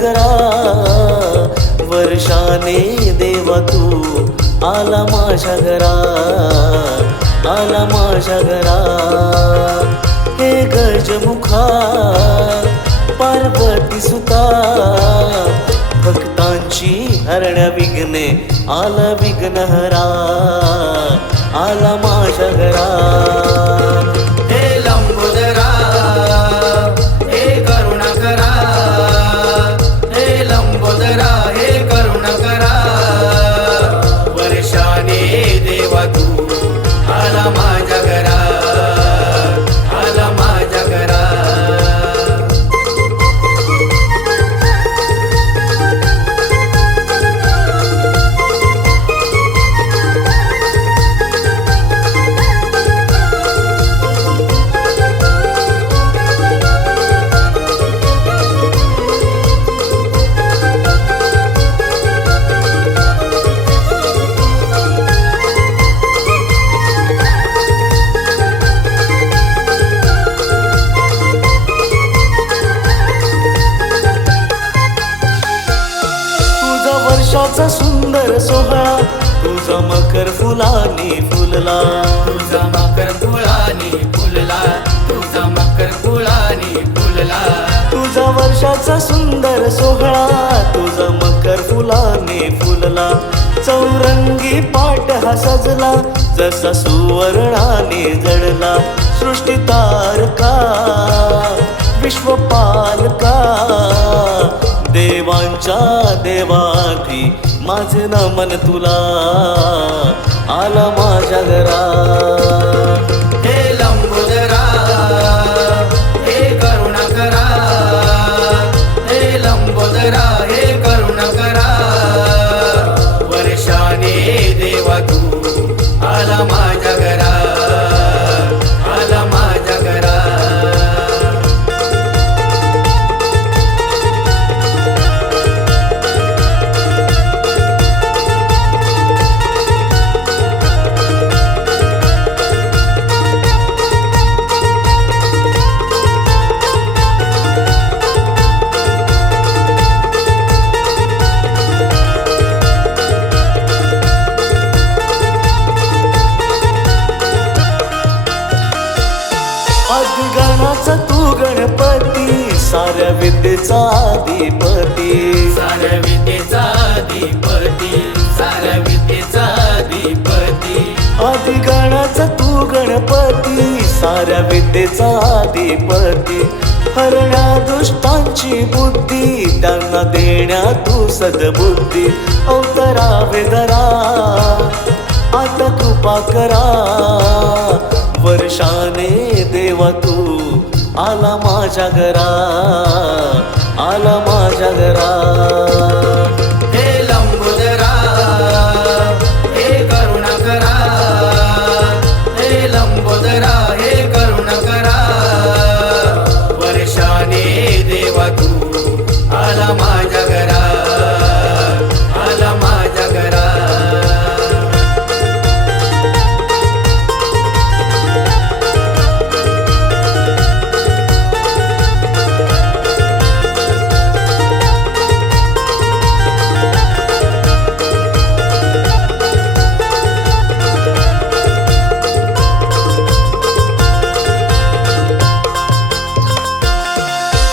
करा वर्षाने देवा तू आला माझ्या घरा आला माझ्या घरा हे गजमुखा पार्वती सुता भक्तांची हरण्या विघ्ने आला विघ्नहरा आला माझ्या घरा हे लंबोदरा हे करुणाकरा हे लंबोदरा हे करुणाकरा वर्षाने देवा तू आला माझ्या घरा आला माझ्या घरा वर्षाचा सुंदर सोहळा तुझा मकर फुलाने फुलला तुझा मकर फुलाने फुलला तुझा मकर फुलाने फुलला तुझा वर्षाचा सुंदर सोहळा तुझा मकर फुलाने फुलला चौरंगी पाट हा सजला जसा सुवर्णाने जडला सृष्टी तारका विश्वपालका देवांच्या देवाठी माझे नमन तुला आला माझ्या घरा हे लंबोदरा हे करुणाकरा हे लंबोदरा हे करुणाकरा वर्षाने देवा तू आला माझ्या घरा आला माझ्या घरा गणाचा तू गणपती साऱ्या विद्येचा अधिपती साऱ्या विद्येचा अधिपती साऱ्या विद्येचा अधिपती अधिगणाचा तू गणपती साऱ्या विद्येचा अधिपती हरण्या दुष्टांची बुद्धी त्यांना देण्या तू सद्बुद्धी अवतरा वेदरा आता कृपा करा वर्षाने देवा तू आला माझ्या घरा आला माझ्या घरा हे लंबोदरा हे करुणाकरा हे लंबोदरा हे करुणाकरा वर्षाने देवा तू आला माझ्या घरा आला माझ्या घरा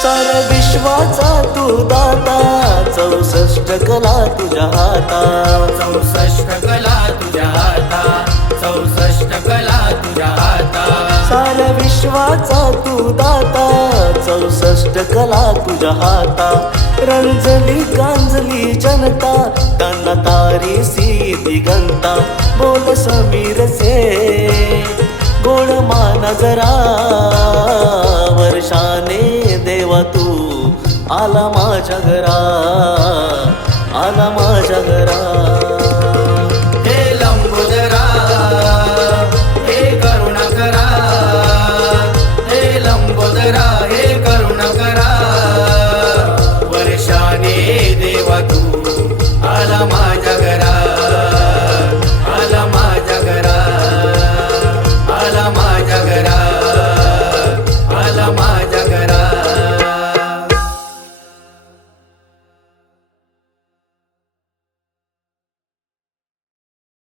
साऱ्या विश्वाचा तू दाता 64 कला तुझ्या हाता 64 कला तुझ्या हाता 64 कला तुझ्या हाता साऱ्या विश्वाचा तू दाता 64 कला तुझ्या हाता रंजली गांजली जनता त्यांना तारी सी दिगंता बोल समीरचे गोड मान जरा वर्षाने देवा तू आला माझ्या घरा आला माझ्या घरा हे लंबोदरा हे करुणाकरा हे लंबोदरा हे करुणाकरा वर्षाने देवा तू आला माझ्या घरा